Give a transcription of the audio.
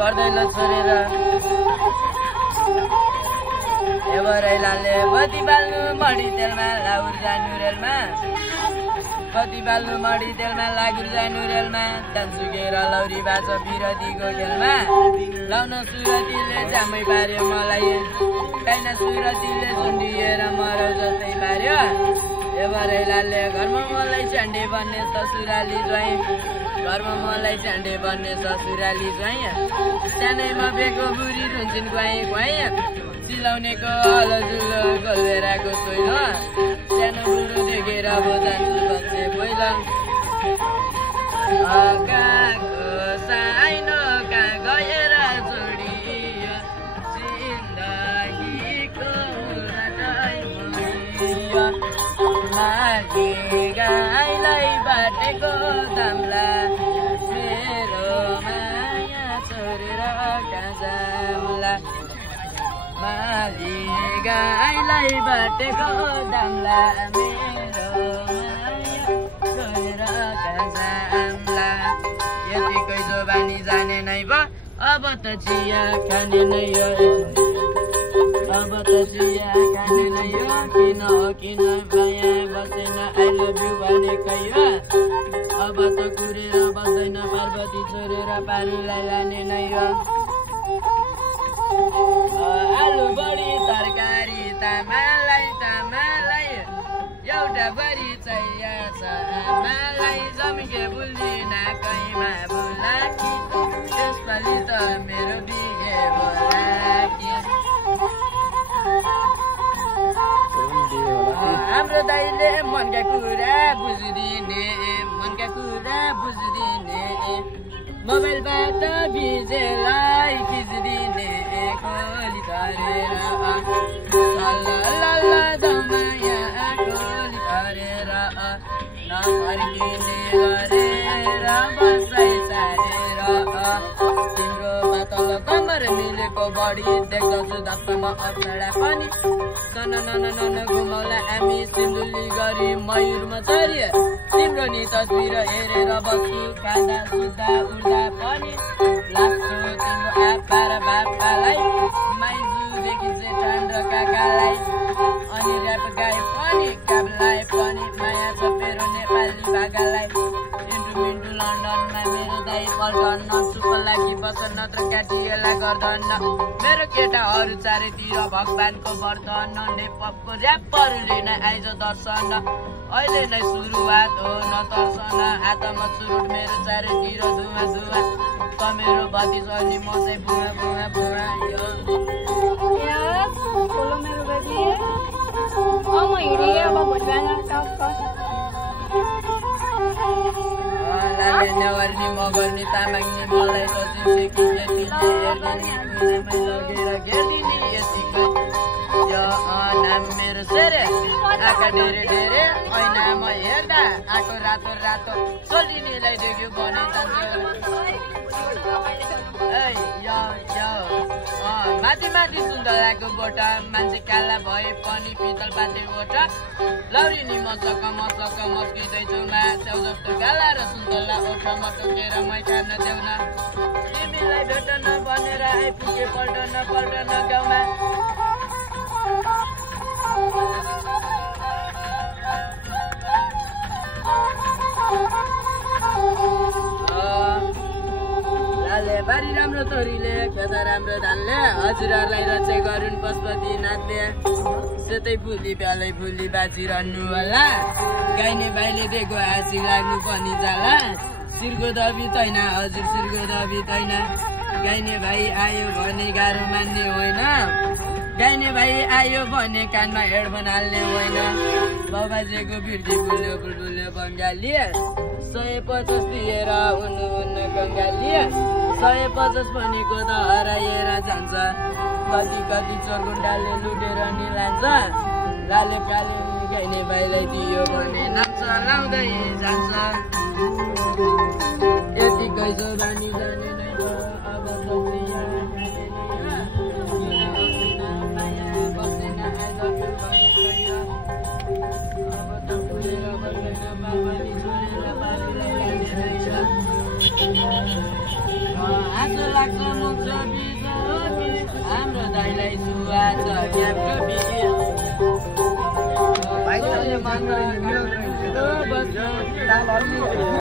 गर्दैन छोडेर एवरैलाले बत्ती बाल्नु मडी तेलमा लाउर जानु रेलमा बत्ती बाल्नु मडी तेलमा लाଗୁर जानु रेलमा दान सुकेर लौरी बाछ बिरतीको खेलमा लाउन सुरतीले जामै पार्यो मलाई काइना सुरतीले झुन्डिएर मरौ जस्तै पार्यो एवरैलाले घरमा मलाई स्यान्डे बन्ने ससुराली ज्वाइँ घरमा मलाई स्यान्डे बन्ने ससुराली ज्वाइँ सानैमा बेको बुढी रुन्छन् गुवाई गुवाई सिलाउनेको हलजुलो गोलभेराको सोइलो सानो बुढो देखेर बोजान्छु बस्ने पहिला आकाको साइनो कहाँ गएर जोडियो जिन्दगीको रातै मोडियो माघे गाईलाई बाटेको दामला मेरो माया छोडेर कहाँ जाउँला माली गाईलाई बाटेको दामला मेरो माया छोडेर कहाँ जाउँला यतिकै जोबानी जाने नै भयो अब त चिया खाने नै हो अब त चिया खाने नै हो किन माया बस्दैन आई लभ यु भनेकै हो अब त कुरेर बस्दैन पार्वती छोडेर पारुलाई लाने नै हो आलु बढी तरकारी तामालाई एउटा बढी चाहिया छ आमालाई जमिके बुल्दी नाकैमा बुलाकी त्यसपालि त मेरो बिहे बोलाकी हाम्रो दाइले मनका कुरा बुझिदिने मोबाइलबाट भिजेलाई खिचिदिने खोली गरेर जमाया खोली गरेर नफर्किने गरेर बसाइ तारेर तिम्रो पातल कमर मिलेको बढी देख्दछु धक्कमा अप्सरा पनि नन घुमाउला हामी सिन्धुली गरी मयूरमा चढिए तिम्रो नि तस्बिर हेरेर बस्छु खाँदा सुत्दा उड्दा पनि लाग्छु तिम्रो आप्पा र बाप्पालाई माइजूदेखि जेठान र काकालाई अनि ऱ्याप गाए पनि काबलाई पनि माया चपेरो नेपाली भागालाई मिन्टु लन्डनमा मेरो दाइ पल्टन्न चुप लागि बस नत्र क्याटिएला गर्दैन मेरो केटाहरू चारैतिर भगवानको वर्धन नेपको ऱ्यापरले नै आइज दर्शन अहिले नै सुरुवात हो नतर्सन हातमा चुरुट मेरो चारैतिर धुवा धुवा त मेरो भतिज अनि म चाहिँ बुढा बोलो मेरो बेबी म हिँडेँ अब भोलिबिहान लाले नेवार्नी मगर्नी तामाङ्नी मलाई त चिन्छे किन्ने लगेर घेरिदिने यतिकै यो नाम मेरो सेरे आँखा ढेरे ऐनामा हेर्दा आँखो रातो सोलिनीलाई देख्यो भने माथि सुन्तलाको बोटा मान्छे काला भए पनि पितल पाते बोटा लौरिनी मसक मस्किँदैछु माछ्याउ जस्तो काला र सुन्तला ओठा मटोकेर मै खान देउन तिमीलाई भेटन भनेर आइपुगे पल्टन गाउँमा बारी राम्रो छोरीले खेत राम्रो धानले हजुरहरूलाई रचै गरून् पशुपति नाच्ने सेतै फुली प्यालै फुली बाँचिरहनु होला गाइने भाइले दिएको हाँसी लाग्नु पनि जाला सिरको दबी छैन हजुर सिरको दबी छैन गाइने भाइ आयो भने गाह्रो मान्ने होइन गाइने भाइ आयो भने कानमा हेडफोन हाल्ने होइन बाबाजेको बिर्ती बुल्यो बुलबुल्यो बङ्गाली 150 दिएर हुनुहुन्न गङ्गाली 150 भनेको त हराएर जान्छ कति चोरगुण्डाले लुटेर नि लान्छ लाले काले गाइने भाइलाई दियो भने नाच्छ लाउँदै जान्छ यतिकै जोबानी जाने नै हो अब आजो लाग्छ हाम्रो दाइलाई सुवा छ ग्यापको बिच